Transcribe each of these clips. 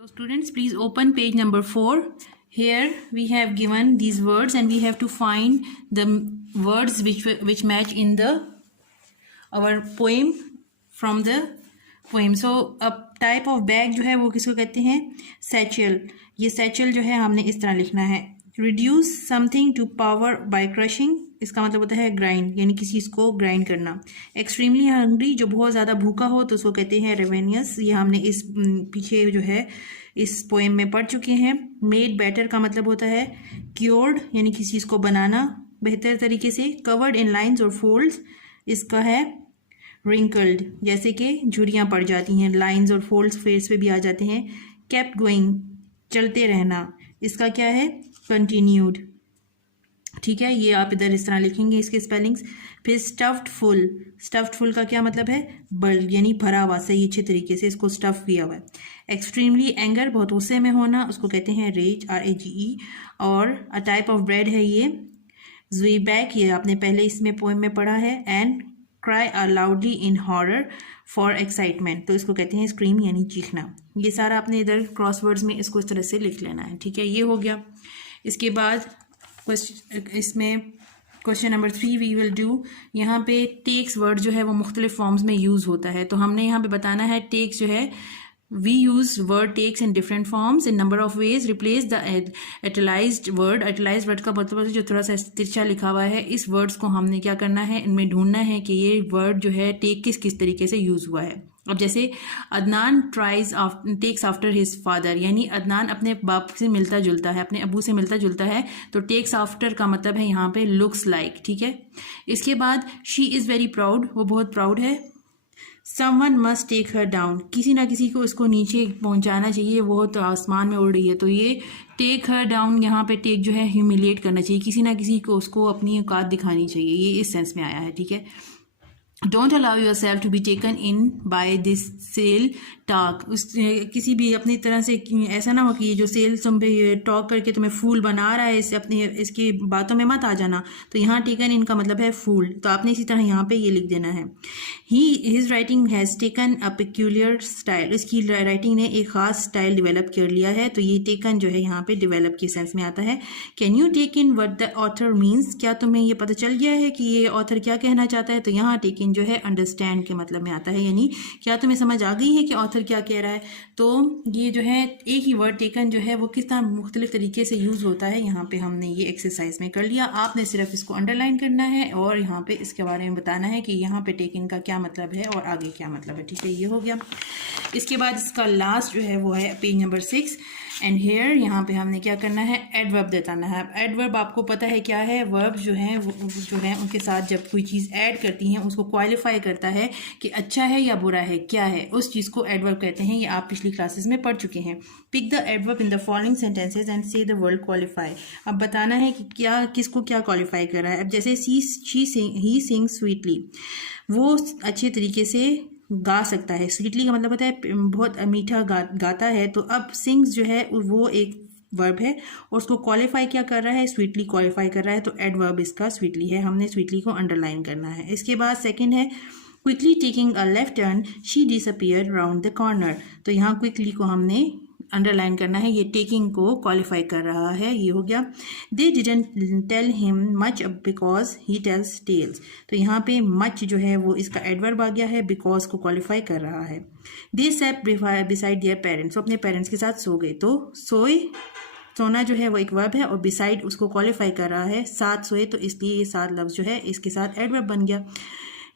So students, please open page number 4. Here we have given these words and we have to find the words which match in the our poem from the poem. So a type of bag जो है वो किसको कहते हैं? Satchel. ये satchel जो है हमने इस तरह लिखना है. Reduce something to power by crushing. इसका मतलब होता है ग्राइंड, यानी किसी चीज़ को ग्राइंड करना. एक्सट्रीमली हंग्री, जो बहुत ज़्यादा भूखा हो तो उसको कहते हैं रेवेनियस. ये हमने इस पीछे जो है इस पोएम में पढ़ चुके हैं. मेड बेटर का मतलब होता है क्योर्ड, यानी किसी चीज़ को बनाना बेहतर तरीके से. कवर्ड इन लाइन्स और फोल्ड्स, इसका है रिंकल्ड, जैसे कि झुर्रियाँ पड़ जाती हैं. लाइन्स और फोल्ड्स फेस पे भी आ जाते हैं. केप्ट गोइंग, चलते रहना, इसका क्या है? कंटिन्यूड. ठीक है, ये आप इधर इस तरह लिखेंगे इसके स्पेलिंग्स. फिर स्टफ्ड फुल, स्टफ्ड फुल का क्या मतलब है? बल्ड, यानी भरा हुआ, सही अच्छे तरीके से इसको स्टफ किया हुआ है. एक्सट्रीमली एंगर, बहुत गुस्से में होना, उसको कहते हैं रेज, RAGE. और अ टाइप ऑफ ब्रेड है ये. ज़ुईबैक, ये आपने पहले इसमें पोएम में पढ़ा है. And cry are loudly in horror for excitement, तो इसको कहते हैं स्क्रीम, यानी चीखना. ये सारा आपने इधर क्रॉसवर्ड्स में इसको इस तरह से लिख लेना है. ठीक है, ये हो गया. इसके बाद इसमें question number 3 we will do. यहाँ पे टेक्स वर्ड जो है वो मुख्तलिफ फॉर्म्स में यूज़ होता है, तो हमने यहाँ पे बताना है टेक्स जो है we use word takes in different forms in number of ways. Replace the italicized word. italicized word का मतलब है जो थोड़ा सा तिरछा लिखा हुआ है. इस वर्ड्स को हमने क्या करना है, इनमें ढूंढना है कि ये वर्ड जो है टेक किस तरीके से यूज़ हुआ है. अब जैसे Adnan takes after his father, यानी अदनान अपने बाप से मिलता जुलता है, अपने अबू से मिलता जुलता है, तो टेक्स आफ्टर का मतलब है यहाँ पे लुक्स लाइक. ठीक है, इसके बाद शी इज़ वेरी प्राउड, वो बहुत प्राउड है. Someone must take her down, किसी ना किसी को इसको नीचे पहुंचाना चाहिए, वो तो आसमान में उड़ रही है, तो ये टेक हर डाउन, यहाँ पे टेक जो है ह्यूमिलिएट करना चाहिए, किसी ना किसी को उसको अपनी औकात दिखानी चाहिए, ये इस सेंस में आया है. ठीक है. Don't allow yourself to be taken in by this sale talk, उस किसी भी अपनी तरह से ऐसा ना हो कि ये जो सेल तुम पे टॉक करके तुम्हें फूल बना रहा है, इससे अपनी इसकी बातों में मत आ जाना. तो यहाँ टेकन इनका मतलब है फूल, तो आपने इसी तरह यहाँ पे ये लिख देना है. His writing has taken a peculiar style, इसकी राइटिंग ने एक ख़ास स्टाइल डेवलप कर लिया है, तो ये टेकन जो है यहाँ पे डेवलप के सेंस में आता है. Can you take in what the author means, क्या तुम्हें ये पता चल गया है कि ये ऑथर क्या कहना चाहता है. तो यहाँ टेक इन जो है अंडरस्टैंड के मतलब में आता है, यानी क्या तुम्हें समझ आ गई है कि ऑथर क्या कह रहा है. तो ये जो है एक ही वर्ड टेकन जो है वो किस तरह मुख्तलिफ तरीके से यूज़ होता है, यहाँ पे हमने ये एक्सरसाइज में कर लिया. आपने सिर्फ इसको अंडरलाइन करना है और यहाँ पे इसके बारे में बताना है कि यहाँ पे टेकन का क्या मतलब है और आगे क्या मतलब है. ठीक है, ये हो गया. इसके बाद इसका लास्ट जो है वो है पेज नंबर 6. एंड हेयर, यहाँ पे हमने क्या करना है, एडवर्ब बताना है. एडवर्ब आपको पता है क्या है, वर्ब जो है वो जो है उनके साथ जब कोई चीज़ ऐड करती हैं उसको क्वालिफाई करता है कि अच्छा है या बुरा है, क्या है, उस चीज़ को एडवर्ब कहते हैं. ये आप पिछली क्लासेस में पढ़ चुके हैं. Pick the adverb in the following sentences and say the word qualify. अब बताना है कि क्या किसको क्या क्वालिफाई कर रहा है. अब जैसे ही सिंग्स स्वीटली, वो अच्छे तरीके से गा सकता है. स्वीटली का मतलब होता है बहुत मीठा गाता है. तो अब सिंग्स जो है वो एक वर्ब है और उसको क्वालिफाई क्या कर रहा है, स्वीटली क्वालिफाई कर रहा है, तो एडवर्ब इसका स्वीटली है. हमने स्वीटली को अंडरलाइन करना है. इसके बाद सेकंड है quickly taking a left turn she disappear round the corner. तो यहाँ क्विकली को हमने अंडरलाइन करना है, ये टेकिंग को क्वालिफाई कर रहा है. ये हो गया. They didn't tell him much because he tells tales. तो यहाँ पे मच जो है वो इसका एडवर्ब आ गया है, बिकॉज को क्वालिफाई कर रहा है. दे सेट बिसाइड देयर पेरेंट्स, तो अपने पेरेंट्स के साथ सो गए. तो सोए, सोना जो है वो एक वर्ब है और बिसाइड उसको क्वालिफाई कर रहा है, साथ सोए, तो इसलिए ये साथ लफ्ज़ जो है इसके साथ एडवर्ब बन गया.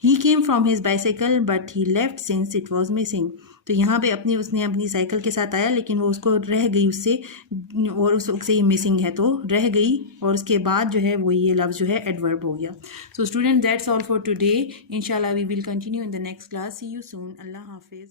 He came from his bicycle but he left since it was missing. तो यहाँ पे उसने अपनी साइकिल के साथ आया लेकिन वो उसको रह गई उससे, और उससे ये मिसिंग है तो रह गई, और उसके बाद जो है वो ये लफ्ज़ जो है एडवर्ब हो गया. So student, that's all for today. इंशाल्लाह we will continue in the next class. See you soon. अल्लाह हाफिज़.